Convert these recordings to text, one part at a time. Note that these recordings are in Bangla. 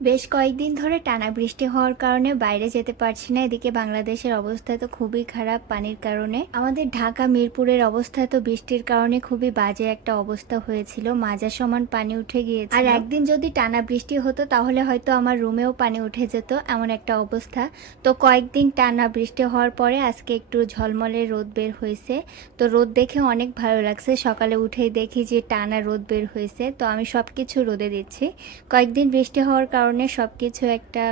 বেশ কয়েকদিন ধরে টানা বৃষ্টি হওয়ার কারণে বাইরে যেতে পারছি না। এদিকে বাংলাদেশের অবস্থা তো খুবই খারাপ পানির কারণে। আমাদের ঢাকা মিরপুরের অবস্থা তো বৃষ্টির কারণে খুবই বাজে একটা অবস্থা হয়েছিল, মাজা সমান পানি উঠে গিয়েছে। আর একদিন যদি টানা বৃষ্টি হতো তাহলে হয়তো আমার রুমেও পানি উঠে যেত, এমন একটা অবস্থা। তো কয়েকদিন টানা বৃষ্টি হওয়ার পরে আজকে একটু ঝলমলে রোদ বের হয়েছে। তো রোদ দেখে অনেক ভালো লাগছে। সকালে উঠেই দেখি যে টানা রোদ বের হয়েছে, তো আমি সব কিছু রোদে দিচ্ছি। কয়েকদিন বৃষ্টি হওয়ার কারণে সব কিছু একটা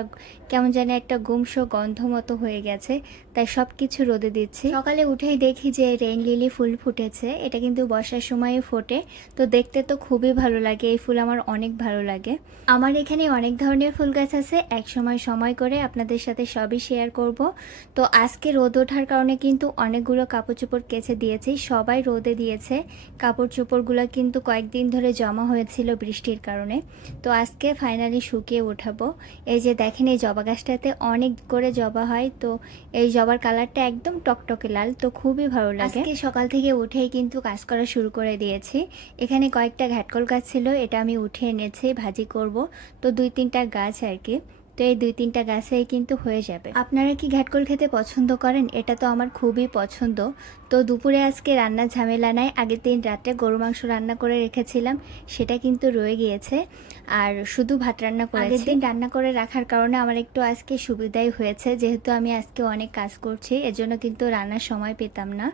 কেমন জানি একটা গুমসো গন্ধ মতো হয়ে গেছে, তাই সব কিছু রোদে দিচ্ছি। সকালে উঠেই দেখি যে রেইন লিলি ফুল ফুটেছে, এটা কিন্তু বর্ষার সময়ে ফোটে। তো দেখতে তো খুবই ভালো লাগে, এই ফুল আমার অনেক ভালো লাগে। আমার এখানে অনেক ধরনের ফুল গাছ আছে, এক সময় সময় করে আপনাদের সাথে সবই শেয়ার করব। তো আজকে রোদ ওঠার কারণে কিন্তু অনেকগুলো কাপড় চোপড় কেচে দিয়েছি, সবাই রোদে দিয়েছে। কাপড় চোপড়গুলো কিন্তু কয়েকদিন ধরে জমা হয়েছিল বৃষ্টির কারণে, তো আজকে ফাইনালি শুকিয়ে উঠাবো। এই যে দেখেন, এই জবা গাছটাতে অনেক করে জবা হয়, তো এই জবার কালারটা একদম টকটকে লাল, তো খুবই ভালো লাগে। আজকে সকাল থেকে উঠেই কিন্তু কাজ করা শুরু করে দিয়েছি। এখানে কয়েকটা ঘাটকল গাছ ছিল, এটা আমি উঠে এনেছি, ভাজি করব। তো 2-3টা গাছ আর কি, তো এই 2-3টা গাছেই কিন্তু হয়ে যাবে। আপনারা কি ঘাটকল খেতে পছন্দ করেন? এটা তো আমার খুবই পছন্দ। তো দুপুরে আজকে রান্নার ঝামেলা নাই, আগের দিন রাত্রে গরু মাংস রান্না করে রেখেছিলাম, সেটা কিন্তু রয়ে গিয়েছে। আর শুধু ভাত রান্না করেছি। আগের দিন রান্না করে রাখার কারণে আমার একটু আজকে সুবিধাই হয়েছে, যেহেতু আমি আজকে অনেক কাজ করছি, এজন্য কিন্তু রান্নার সময় পেতাম না।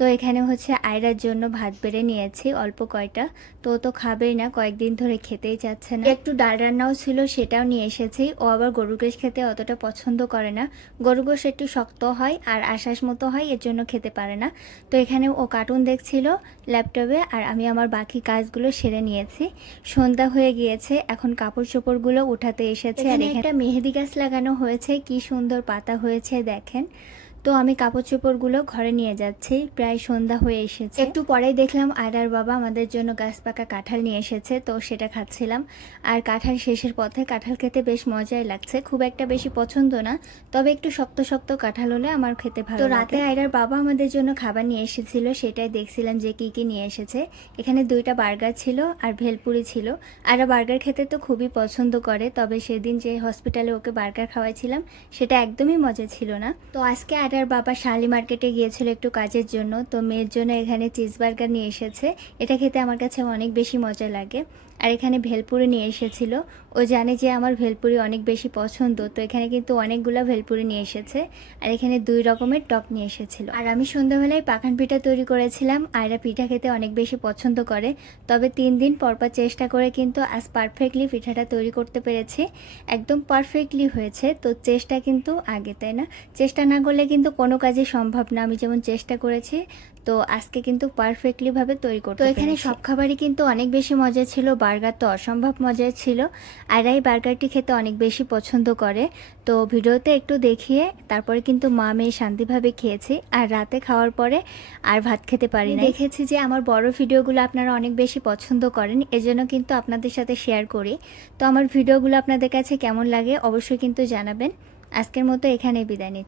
তো এখানে হচ্ছে আয়রার জন্য ভাত বেড়ে নিয়েছি অল্প কয়টা, তো তো খাবেই না, কয়েকদিন ধরে খেতেই চাচ্ছে না। একটু ডাল রান্নাও ছিল, সেটাও নিয়ে এসেছি। ও আবার গরু গোশ খেতে অতটা পছন্দ করে না, গরু গোশ একটু শক্ত হয় আর আশ্বাস মতো হয়, এর জন্য খেতে পারে না। তো এখানে ও কার্টুন দেখছিল ল্যাপটপে, আর আমি আমার বাকি কাজগুলো সেরে নিয়েছি। সন্ধ্যা হয়ে গিয়েছে, এখন কাপড় চোপড়গুলো উঠাতে এসেছে। আর এখানে একটা মেহেদি গাছ লাগানো হয়েছে, কি সুন্দর পাতা হয়েছে দেখেন। তো আমি কাপড় চোপড়গুলো ঘরে নিয়ে যাচ্ছি, প্রায় সন্ধ্যা হয়ে এসেছে। একটু পরেই দেখলাম আয়রার বাবা আমাদের জন্য গাছ পাকা কাঁঠাল নিয়ে এসেছে, তো সেটা খাচ্ছিলাম। আর কাঁঠাল শেষের পথে, কাঁঠাল খেতে বেশ মজাই লাগছে, খুব একটা বেশি পছন্দ না, তবে একটু শক্ত শক্ত কাঁঠাল হলে আমার খেতে ভালো লাগে। তো রাতে আয়রার বাবা আমাদের জন্য খাবার নিয়ে এসেছিল, সেটাই দেখছিলাম যে কি কি নিয়ে এসেছে। এখানে 2টা বার্গার ছিল আর ভেলপুরি ছিল। আয়রা বার্গার খেতে তো খুবই পছন্দ করে, তবে সেদিন যে হসপিটালে ওকে বার্গার খাওয়াইছিলাম সেটা একদমই মজা ছিল না। তো আজকে আয়রার বাবা শালি মার্কেটে গিয়েছিল একটু কাজের জন্য, তো মেয়ের জন্য এখানে চিজ বার্গার নিয়ে এসেছে। এটা খেতে আমার কাছে অনেক বেশি মজা লাগে। আর এখানে ভেলপুরি নিয়ে এসেছিল, ও জানে যে আমার ভেলপুরি অনেক বেশি পছন্দ, তো এখানে কিন্তু অনেকগুলো ভেলপুরি নিয়ে এসেছে। আর এখানে 2 রকমের টক নিয়ে এসেছিল। আর আমি সন্ধ্যাবেলায় পাখান পিঠা তৈরি করেছিলাম, আয়রা পিঠা খেতে অনেক বেশি পছন্দ করে, তবে 3 দিন পরপর চেষ্টা করে কিন্তু আজ পারফেক্টলি পিঠাটা তৈরি করতে পেরেছি, একদম পারফেক্টলি হয়েছে। তো চেষ্টা কিন্তু আগে, তাই না? চেষ্টা না করলে কিন্তু কোনো কাজই সম্ভব না। আমি যেমন চেষ্টা করেছি, তো আজকে কিন্তু পারফেক্টলি ভাবে তৈরি করতে পেরেছি। তো এখানে সব খাবারই কিন্তু অনেক বেশি মজা ছিল, বার্গার তো অসম্ভব মজার ছিল। আর এই বার্গারটি খেতে অনেক বেশি পছন্দ করে, তো ভিডিওতে একটু দেখিয়ে তারপরে কিন্তু মা মেয়ে শান্তিভাবে খেয়েছি। আর রাতে খাওয়ার পরে আর ভাত খেতে পারি না। দেখেছি যে আমার বড় ভিডিওগুলো আপনারা অনেক বেশি পছন্দ করেন, এজন্য কিন্তু আপনাদের সাথে শেয়ার করি। তো আমার ভিডিওগুলো আপনাদের কাছে কেমন লাগে অবশ্যই কিন্তু জানাবেন। আজকের মতো এখানেই বিদায় নিচ্ছি।